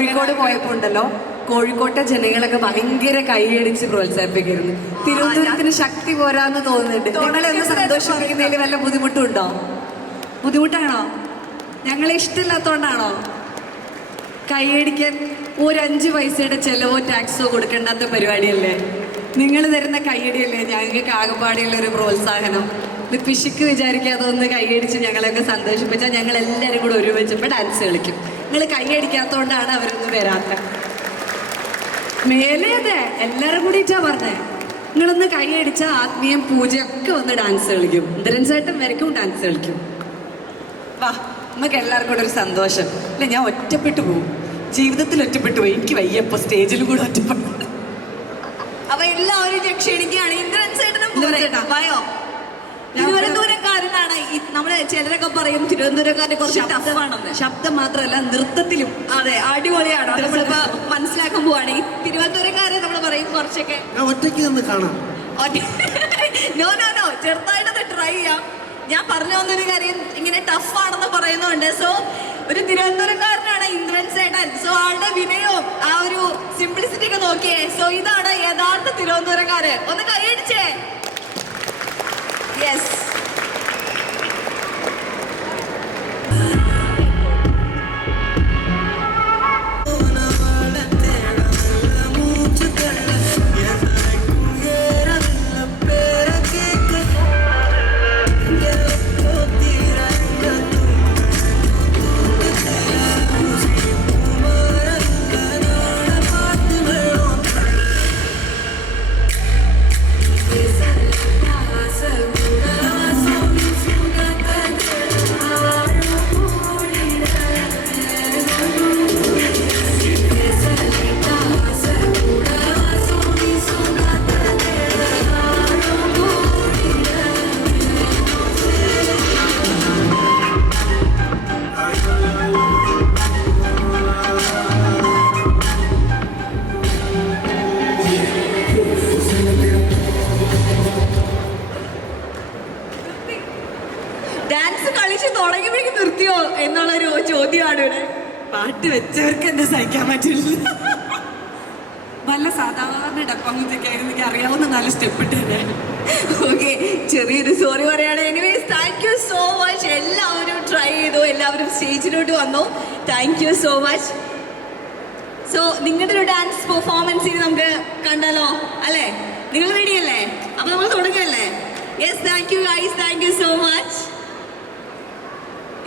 കോഴിക്കോട് പോയപ്പോ ഉണ്ടല്ലോ കോഴിക്കോട്ടെ ജനങ്ങളൊക്കെ ഭയങ്കര കൈയടിച്ച് പ്രോത്സാഹിപ്പിക്കുന്നു തിരുവനന്തപുരത്തിന് ശക്തി പോരാന്ന് തോന്നുന്നുണ്ട്. നിങ്ങളെ ഒന്ന് സന്തോഷിപ്പിക്കുന്നതിൽ വല്ല ബുദ്ധിമുട്ടുണ്ടോ? ബുദ്ധിമുട്ടാണോ? ഞങ്ങളെ ഇഷ്ടമില്ലാത്തോണ്ടാണോ? കൈയടിക്കാൻ ഒരഞ്ച് പൈസയുടെ ചെലവോ ടാക്സോ കൊടുക്കേണ്ടാത്ത പരിപാടിയല്ലേ? നിങ്ങൾ തരുന്ന കൈയടിയല്ലേ? ഞങ്ങൾക്ക് ആകെപ്പാടിയുള്ള ഒരു പ്രോത്സാഹനം. ഇത് പിശുക്ക് വിചാരിക്കാതെ ഒന്ന് കൈയടിച്ച് ഞങ്ങളെയൊക്കെ സന്തോഷിപ്പിച്ചാൽ ഞങ്ങൾ എല്ലാവരും കൂടെ ഒരുമിച്ചപ്പോൾ ഡാൻസ് കളിക്കും. നിങ്ങൾ കൈയടിക്കാത്തതുകൊണ്ടാണ് അവരൊന്നും വരാത്ത മേലെ അതെ എല്ലാവരും കൂടിയിട്ടാ പറഞ്ഞേ. നിങ്ങളൊന്ന് കൈയടിച്ച ആത്മീയം പൂജയൊക്കെ വന്ന് ഡാൻസ് കളിക്കും. ഇന്ദ്രൻ ചേട്ടൻ വരയ്ക്കും ഡാൻസ് കളിക്കും. വാ നമുക്ക് എല്ലാവർക്കും കൂടെ ഒരു സന്തോഷം. അല്ല ഞാൻ ഒറ്റപ്പെട്ടു പോകും ജീവിതത്തിൽ ഒറ്റപ്പെട്ടു പോയി. എനിക്ക് വയ്യപ്പോ സ്റ്റേജിലും കൂടെ ഒറ്റപ്പെട്ടു. അപ്പൊ എല്ലാവരും ക്ഷണിക്കുകയാണ്. ഇന്ദ്രൻ ചേട്ടനും ഇന്ദ്രൻ. ഈ- നമ്മൾ ചിലരൊക്കെ പറയും തിരുവനന്തപുരക്കാരെ കുറച്ച് ടഫാണെന്ന് ശബ്ദം മാത്രമല്ല നൃത്തത്തിലും അതെ അടിപൊളിയാണ്. നമ്മളിപ്പോ മനസ്സിലാക്കാൻ പോവാണ്. ഈ തിരുവനന്തപുരക്കാരെ നമ്മൾ പറയും കുറച്ചൊക്കെ. ഞാൻ ഒറ്റയ്ക്ക് നിന്ന് കാണാം. നോ നോ നോ ചെറുതായിട്ടൊന്ന് ട്രൈ ചെയ്യാം. ഞാൻ പറഞ്ഞു വന്നൊരു കാര്യം ഇങ്ങനെ ടഫ് ആണെന്ന് പറയുന്നുണ്ട്. സോ ഒരു തിരുവനന്തപുരക്കാരനാണ് ഇന്ദ്രൻ സേട്ടൻ സോ ആളുടെ വിനയവും ആ ഒരു സിംപ്ലിസിറ്റി ഒക്കെ നോക്കിയേ. സോ ഇതാണ് യഥാർത്ഥ തിരുവനന്തപുരക്കാര് ഒന്ന് കൈയടിച്ചേ. ഡാൻസ് കളിച്ച് തുടങ്ങിയപ്പോഴേക്കും നിർത്തിയോ എന്നുള്ളൊരു ചോദ്യമാണ് ഇവിടെ. പാട്ട് വെച്ചവർക്ക് എന്നെ സഹിക്കാൻ പറ്റില്ല. നല്ല സാധാരണ ഡപ്പങ്ങത്തൊക്കെ ആയിരുന്നു എനിക്ക് അറിയാവുന്ന നല്ല സ്റ്റെപ്പ് ഇട്ടേ ഓക്കെ ചെറിയൊരു സോറി പറയാണ്. Anyways thank you so much എല്ലാവരും ട്രൈ ചെയ്തു. എല്ലാവരും സ്റ്റേജിലോട്ട് വന്നു. Thank you so much so നിങ്ങളുടെ ഒരു ഡാൻസ് പെർഫോമൻസ് ഇനി നമുക്ക് കണ്ടാലോ? അല്ലേ? നിങ്ങൾ റെഡിയല്ലേ അപ്പോൾ അപ്പൊ നമ്മൾ തുടങ്ങല്ലേ yes thank you guys thank you so much